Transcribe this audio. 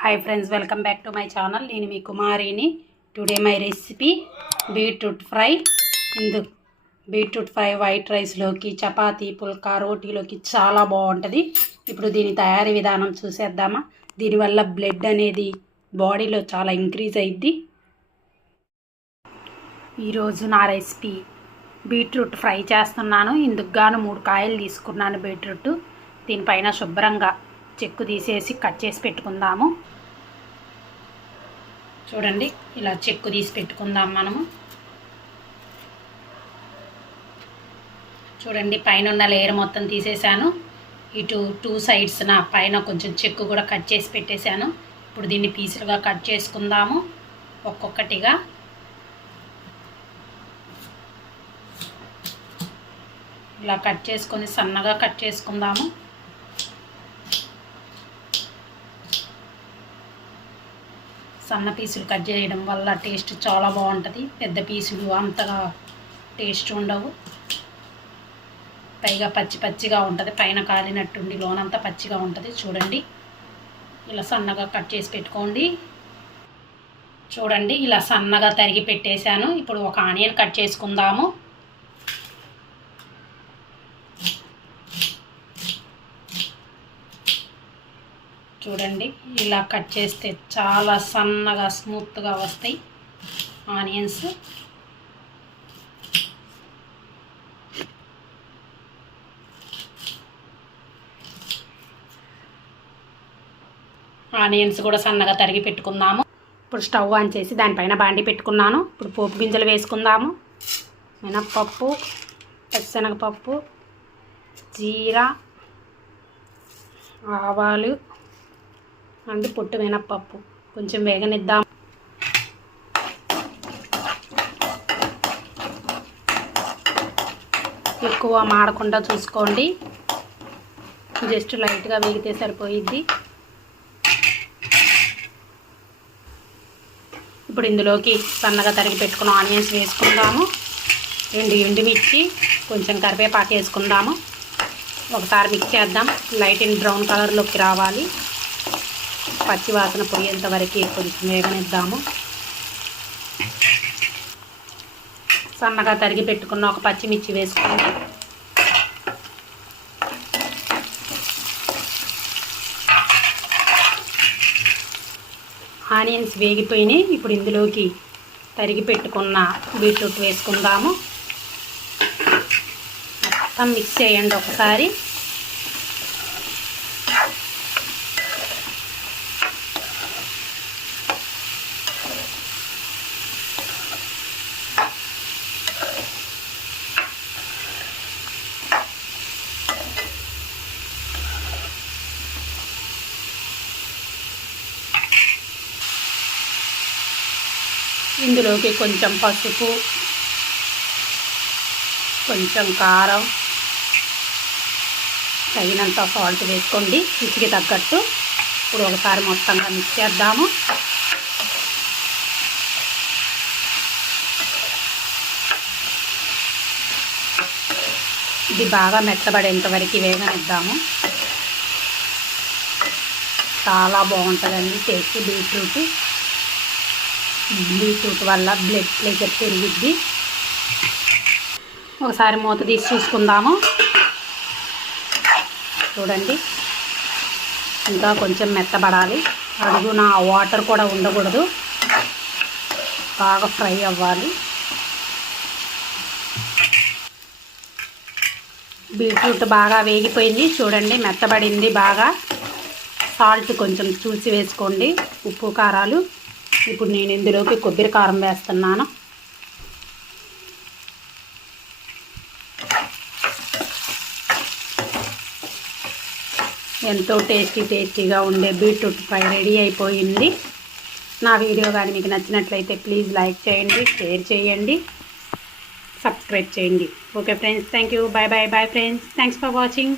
Hi friends, welcome back to my channel. నేను మీ కుమారిని. Today my recipe beetroot fry. Beetroot fry white రైస్లోకి, చపాతీ, పుల్కా, రోటీలోకి చాలా బాగుంటుంది. ఇప్పుడు దీని తయారీ విధానం చూసేద్దామా. దీనివల్ల బ్లడ్ అనేది బాడీలో చాలా ఇంక్రీజ్ అయ్యిద్ది. ఈరోజు నా రెసిపీ బీట్రూట్ ఫ్రై చేస్తున్నాను. ఇందుకు గాను 3 కాయలు తీసుకున్నాను బీట్రూట్. దీనిపైన శుభ్రంగా చెక్కు తీసేసి కట్ చేసి పెట్టుకుందాము. చూడండి, ఇలా చెక్కు తీసి పెట్టుకుందాం మనము. చూడండి, పైన ఉన్న లేయర్ మొత్తం తీసేసాను. ఇటు 2 సైడ్స్ నా పైన కొంచెం చెక్కు కూడా కట్ చేసి పెట్టేశాను. ఇప్పుడు దీన్ని పీసులుగా కట్ చేసుకుందాము ఒక్కొక్కటిగా. ఇలా కట్ చేసుకొని సన్నగా కట్ చేసుకుందాము. సన్న పీసులు కట్ చేయడం వల్ల టేస్ట్ చాలా బాగుంటుంది. పెద్ద పీసులు అంతగా టేస్ట్ ఉండవు. పైగా పచ్చిగా ఉంటుంది. పైన కాలినట్టుండి లోనంతా పచ్చిగా ఉంటుంది. చూడండి, ఇలా సన్నగా కట్ చేసి పెట్టుకోండి. చూడండి, ఇలా సన్నగా తరిగి పెట్టేశాను. ఇప్పుడు ఒక ఆనియన్ కట్ చేసుకుందాము. చూడండి, ఇలా కట్ చేస్తే చాలా సన్నగా స్మూత్గా వస్తాయి ఆనియన్స్. ఆనియన్స్ కూడా సన్నగా తరిగి పెట్టుకుందాము. ఇప్పుడు స్టవ్ ఆన్ చేసి దానిపైన బాండి పెట్టుకున్నాను. ఇప్పుడు పోపు గింజలు వేసుకుందాము. మినప్పప్పు, పచ్చిశనగపప్పు, జీరా, ఆవాలు అండ్ పొట్టు మినప్పప్పు కొంచెం వేగనిద్దాం. ఎక్కువ మాడకుండా చూసుకోండి. జస్ట్ లైట్గా వేగితే సరిపోయిద్ది. ఇప్పుడు ఇందులోకి సన్నగా తరిగి పెట్టుకున్న ఆనియన్స్ వేసుకుందాము. 2 ఎండుమిర్చి, కొంచెం కరివేపాకు వేసుకుందాము. ఒకసారి మిక్స్ చేద్దాం. లైట్ అండ్ బ్రౌన్ కలర్లోకి రావాలి. పచ్చి వాసన పోయేంత వరకు కొంచెం వేగనిద్దాము. సన్నగా తరిగి పెట్టుకున్న ఒక పచ్చిమిర్చి వేసుకోండి. ఆనియన్స్ వేగిపోయినాయి. ఇప్పుడు ఇందులోకి తరిగి పెట్టుకున్న బీట్రూట్ వేసుకుందాము. మొత్తం మిక్స్ చేయండి ఒకసారి. ఇందులోకి కొంచెం పసుపు, కొంచెం కారం, తగినంత సాల్ట్ వేసుకోండి రుచికి తగ్గట్టు. ఇప్పుడు ఒకసారి మొత్తంగా మిక్స్ చేద్దాము. ఇది బాగా మెత్తబడేంత వరకు వేగనిద్దాము. చాలా బాగుంటుందండి టేస్ట్. బీట్రూట్ వల్ల బ్లడ్ ప్రెషర్ పెరిగిద్ది. ఒకసారి మూత తీసి చూసుకుందాము. చూడండి, ఇంకా కొంచెం మెత్తబడాలి. అడుగున వాటర్ కూడా ఉండకూడదు. బాగా ఫ్రై అవ్వాలి. బీట్రూట్ బాగా వేగిపోయింది. చూడండి, మెత్తబడింది బాగా. సాల్ట్ కొంచెం చూసి వేసుకోండి, ఉప్పు కారాలు. ఇప్పుడు నేను ఇందులోకి కొబ్బరి కారం వేస్తున్నాను. ఎంతో టేస్టీగా ఉండే బీట్రూట్ ఫ్రై రెడీ అయిపోయింది. నా వీడియో కానీ మీకు నచ్చినట్లయితే ప్లీజ్ లైక్ చేయండి, షేర్ చేయండి, సబ్స్క్రైబ్ చేయండి. Okay friends, thank you. Bye friends. Thanks for watching.